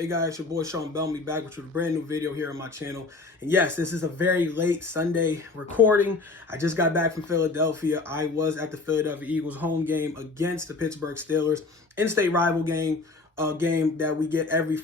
Hey guys, your boy Sean Bellamy back with a brand new video here on my channel. And yes, this is a very late Sunday recording. I just got back from Philadelphia. I was at the Philadelphia Eagles home game against the Pittsburgh Steelers. In-state rival game, game that we get every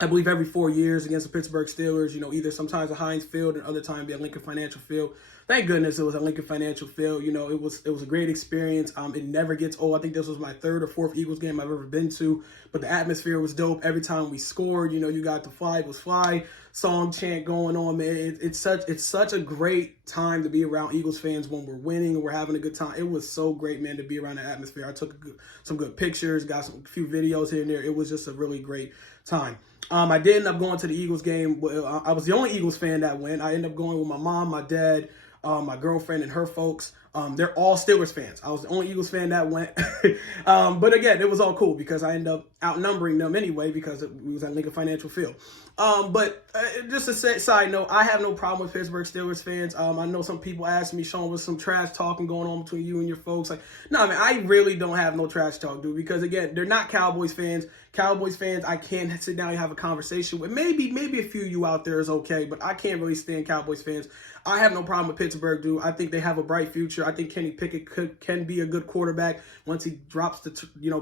every 4 years against the Pittsburgh Steelers. You know, either sometimes at Heinz Field and other time be at Lincoln Financial Field. Thank goodness it was at Lincoln Financial Field. You know, it was a great experience. It never gets old. I think this was my third or fourth Eagles game I've ever been to. But the atmosphere was dope. Every time we scored, you know, you got the Fly Was Fly song chant going on, man. It's such a great time to be around Eagles fans when we're winning and we're having a good time. It was so great, man, to be around the atmosphere. I took some good pictures, got some few videos here and there. It was just a really great time. I did end up going to the Eagles game. I was the only Eagles fan that went. I ended up going with my mom, my dad, my girlfriend, and her folks. They're all Steelers fans. I was the only Eagles fan that went. But again, it was all cool because I ended up outnumbering them anyway because we was at Lincoln Financial Field. But just a side note, I have no problem with Pittsburgh Steelers fans. I know some people ask me, Sean, was some trash talking going on between you and your folks? Like, no, man, I really don't have no trash talk, dude, because again, they're not Cowboys fans. Cowboys fans, I can't sit down and have a conversation with. Maybe a few of you out there is okay, but I can't really stand Cowboys fans. I have no problem with Pittsburgh, dude. I think they have a bright future. I think Kenny Pickett can be a good quarterback once he drops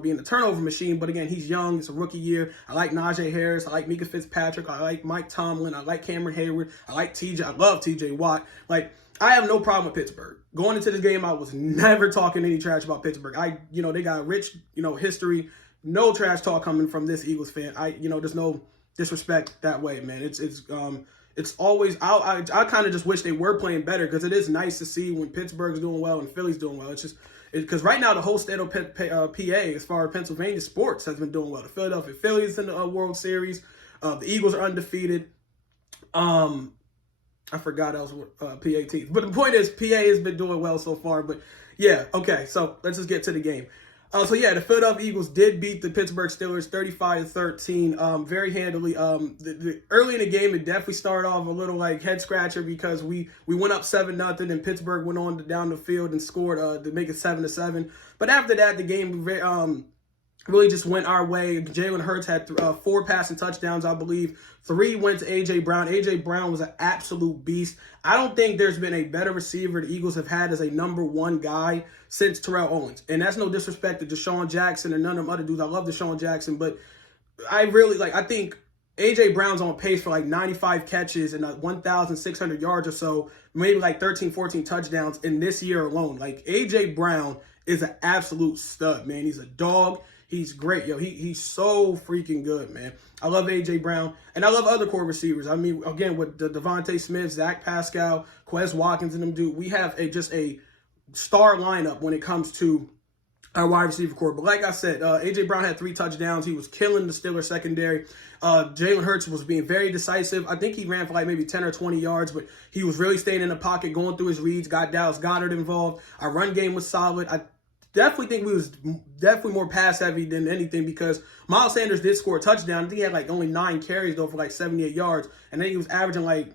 being the turnover machine. But again, he's young. It's a rookie year. I like Najee Harris. I like Mika Fitzpatrick. I like Mike Tomlin. I like Cameron Hayward. I like TJ. I love TJ Watt. Like, I have no problem with Pittsburgh. Going into this game, I was never talking any trash about Pittsburgh. They got rich, history. No trash talk coming from this Eagles fan. There's no disrespect that way, man. It's always, I kind of just wish they were playing better because it is nice to see when Pittsburgh's doing well and Philly's doing well. It's just, because right now the whole state of PA, as far as Pennsylvania sports, has been doing well. The Philadelphia Phillies in the World Series. The Eagles are undefeated. I forgot else what PA teams. But the point is, PA has been doing well so far. But yeah, okay, so let's just get to the game. The Philadelphia Eagles did beat the Pittsburgh Steelers 35-13 very handily. Early in the game, it definitely started off a little like head scratcher because we went up 7-0 and Pittsburgh went on down the field and scored to make it 7-7. But after that, the game really just went our way. Jalen Hurts had 4 passing touchdowns, I believe. 3 went to AJ Brown. AJ Brown was an absolute beast. I don't think there's been a better receiver the Eagles have had as a number 1 guy since Terrell Owens. And that's no disrespect to Deshaun Jackson and none of them other dudes. I love Deshaun Jackson, but I think AJ Brown's on pace for like 95 catches and 1,600 yards or so, maybe like 13, 14 touchdowns in this year alone. Like, AJ Brown is an absolute stud, man. He's a dog. He's great, yo. He's so freaking good, man. I love A.J. Brown, and I love other core receivers. I mean, again, with the Devontae Smith, Zach Pascal, Quez Watkins, and them, dude, we have just a star lineup when it comes to our wide receiver core. But like I said, A.J. Brown had 3 touchdowns. He was killing the Steelers secondary. Jalen Hurts was being very decisive. I think he ran for like maybe 10 or 20 yards, but he was really staying in the pocket, going through his reads, got Dallas Goedert involved. Our run game was solid. I definitely think we was definitely more pass heavy than anything because Miles Sanders did score a touchdown. I think he had like only 9 carries though for like 78 yards. And then he was averaging like,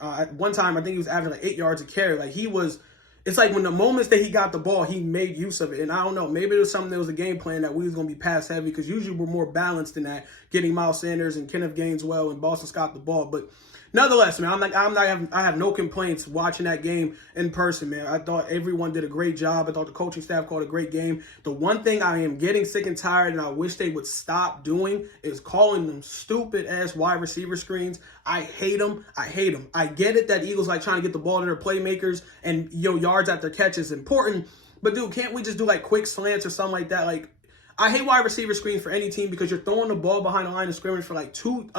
at one time, I think he was averaging like 8 yards a carry. Like it's like when the moments that he got the ball, he made use of it. And I don't know, maybe it was something that was a game plan that we was going to be pass heavy because usually we're more balanced than that, getting Miles Sanders and Kenneth Gainwell and Boston Scott the ball. But nonetheless, man, I have no complaints watching that game in person, man. I thought everyone did a great job. I thought the coaching staff called a great game. The one thing I am getting sick and tired and I wish they would stop doing is calling them stupid-ass wide receiver screens. I hate them. I hate them. I get it that Eagles like trying to get the ball to their playmakers and, yards after catch is important. But, dude, can't we just do, like, quick slants or something like that? Like, I hate wide receiver screens for any team because you're throwing the ball behind the line of scrimmage for like 2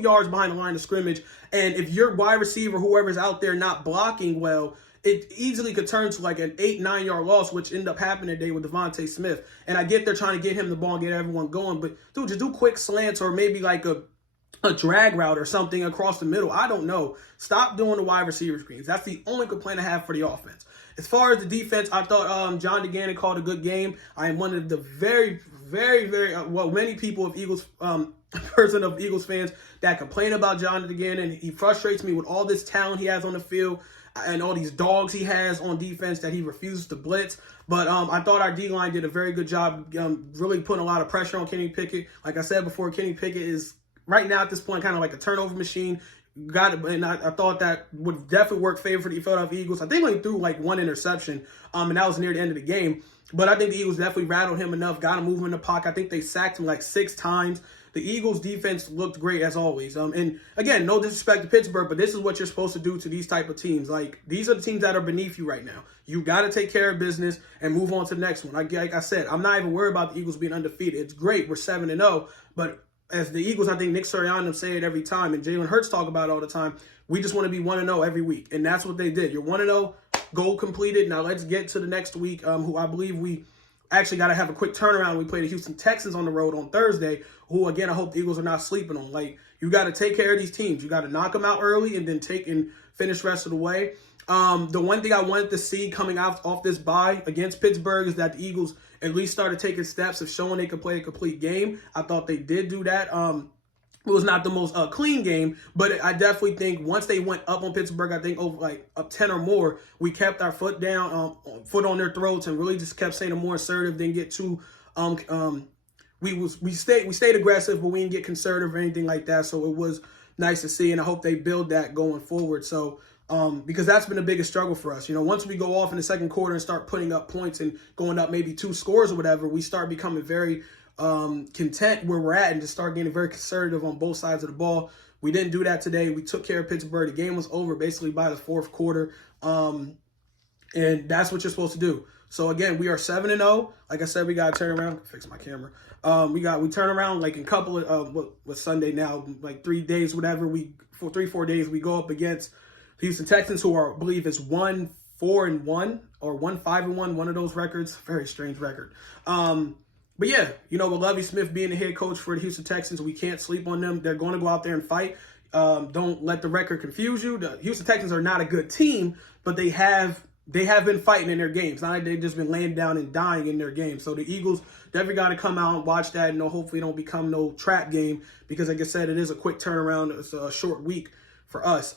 yards behind the line of scrimmage. And if your wide receiver, whoever's out there not blocking well, it easily could turn to like an 8-9 yard loss, which ended up happening today with Devontae Smith. And I get they're trying to get him the ball and get everyone going. But, dude, just do quick slants or maybe like a drag route or something across the middle. I don't know. Stop doing the wide receiver screens. That's the only complaint I have for the offense. As far as the defense, I thought John DeGannon called a good game. I am one of the very many people of Eagles, person of Eagles fans that complain about John DeGannon. He frustrates me with all this talent he has on the field. and all these dogs he has on defense that he refuses to blitz. But I thought our D-line did a very good job really putting a lot of pressure on Kenny Pickett. Like I said before, Kenny Pickett is right now at this point kind of like a turnover machine. And I thought that would definitely work favor for the Philadelphia Eagles. I think he threw like one interception, and that was near the end of the game. But I think the Eagles definitely rattled him enough, got him moving in the pocket. I think they sacked him like 6 times. The Eagles' defense looked great as always. And again, no disrespect to Pittsburgh, but this is what you're supposed to do to these type of teams. Like, these are the teams that are beneath you right now. You got to take care of business and move on to the next one. Like I said, I'm not even worried about the Eagles being undefeated. It's great. We're 7-0, but as the Eagles, I think Nick Sirianni say it every time, and Jalen Hurts talk about it all the time, we just want to be 1-0 every week, and that's what they did. You're 1-0, goal completed. Now let's get to the next week, who I believe we actually got to have a quick turnaround. We play the Houston Texans on the road on Thursday, who, again, I hope the Eagles are not sleeping on. Like, you got to take care of these teams. You got to knock them out early and then take and finish the rest of the way. The one thing I wanted to see coming off this bye against Pittsburgh is that the Eagles at least started taking steps of showing they could play a complete game. I thought they did do that. It was not the most clean game, but I definitely think once they went up on Pittsburgh, I think over like up 10 or more, we kept our foot down, foot on their throats, and really just kept saying more assertive, didn't get too we stayed aggressive, but we didn't get conservative or anything like that. So it was nice to see, and I hope they build that going forward. So because that's been the biggest struggle for us. You know, once we go off in the second quarter and start putting up points and going up maybe 2 scores or whatever, we start becoming very content where we're at and just start getting very conservative on both sides of the ball. We didn't do that today. We took care of Pittsburgh. The game was over basically by the 4th quarter. And that's what you're supposed to do. So again, we are 7-0. Like I said, we got to turn around. Fix my camera. We turn around like in a couple of what's Sunday now, like 3 days, whatever. 4 days, we go up against Houston Texans, who are, I believe, is 1-4-1 or 1-5-1, one of those records. Very strange record. But yeah, you know, with Lovie Smith being the head coach for the Houston Texans, we can't sleep on them. They're going to go out there and fight. Don't let the record confuse you. The Houston Texans are not a good team, but they have been fighting in their games. Not like they've just been laying down and dying in their games. So the Eagles definitely got to come out and watch that, and hopefully it don't become no trap game, because like I said, it is a quick turnaround. It's a short week for us.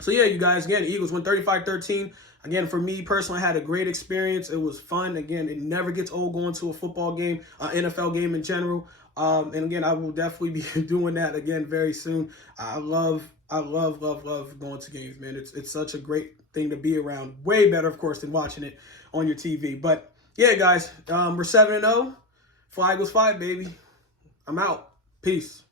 So yeah, you guys, again, the Eagles went 35-13. Again, for me personally, I had a great experience. It was fun. Again, it never gets old going to a football game, NFL game in general. And again, I will definitely be doing that again very soon. I love going to games, man. It's such a great thing to be around. Way better, of course, than watching it on your TV. But yeah, guys, we're 7-0. Fly Eagles 5, baby. I'm out. Peace.